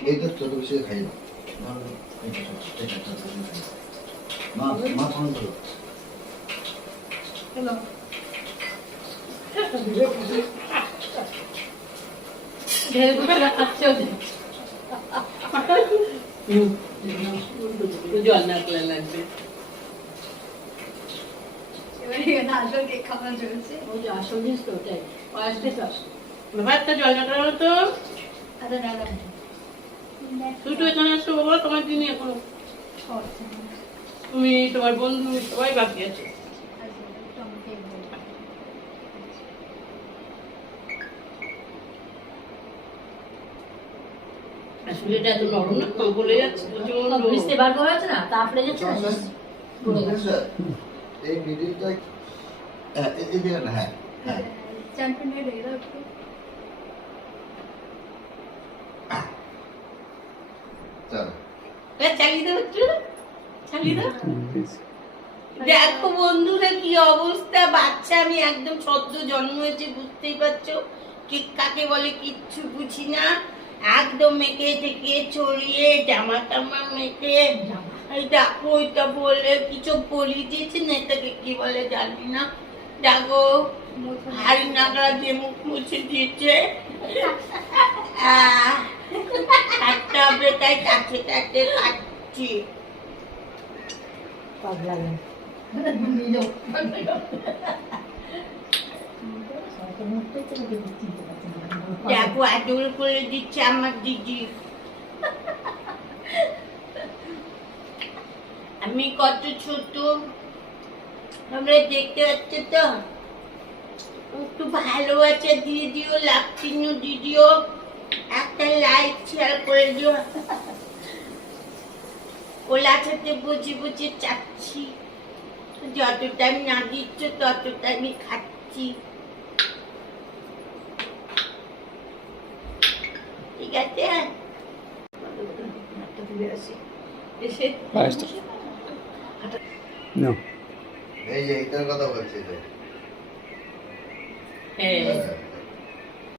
এই তো ছোট বেশি খাই না মা মা ফোন করো হ্যালো ঢের করে খাচ্ছে ওদের জল না খেলে লাগবে এবারে এখানে আসল কেক খাওয়ানো চলছে ওই যে আসল জিনিস তো ওটাই। পাঁচটা চাষ বাবা একটা জল না খেলে তো? আচ্ছা দাদা তুই তো এখানে আসছো বাবা তোমার দিনই এখন তুমি তোমার বন্ধু সবাই বাকি আছে আসলে এটা এত নরম না? বলে যাচ্ছে। বার করা আছে না? যাচ্ছে না পড়ে গেছে। এই মিডিলটা হ্যাঁ এই এই জায়গাটা হ্যাঁ হ্যাঁ। মিনিট হয়ে গেল চলো। এ, চালিয়ে দাও একটু। চালিয়ে দাও। দেখো বন্ধুরা কি অবস্থা। বাচ্চা আমি একদম সদ্য জন্ম হয়েছে বুঝতেই পারছ? কেক কাকে বলে কিচ্ছু বুঝি না। একদম মেখে থেকে ছড়িয়ে জামা টামা মেখে ওইটা বলে কিছু বলি দিয়েছে না এটাকে কি বলে জানি না। দেখো হাড়ি নাগড়া দিয়ে মুখ মুছে দিয়েছে। আহ, পাগলা। দেখো আদর করে দিচ্ছে আমার দিদি। আমি কত ছোট। আমরা দেখতে পাচ্ছ তো? একটু ভালোবাসা দিয়ে দিও লাভচিহ্ন দিদিও। একটা লাইক শেয়ার করে দিও। ওলা সাথে বুঝে বুঝে চাচ্ছি। যতটা না দিচ্ছ ততটা আমি খাচ্ছি। ঠিক আছে? এই যে এটার কথা বলছি হ্যাঁ।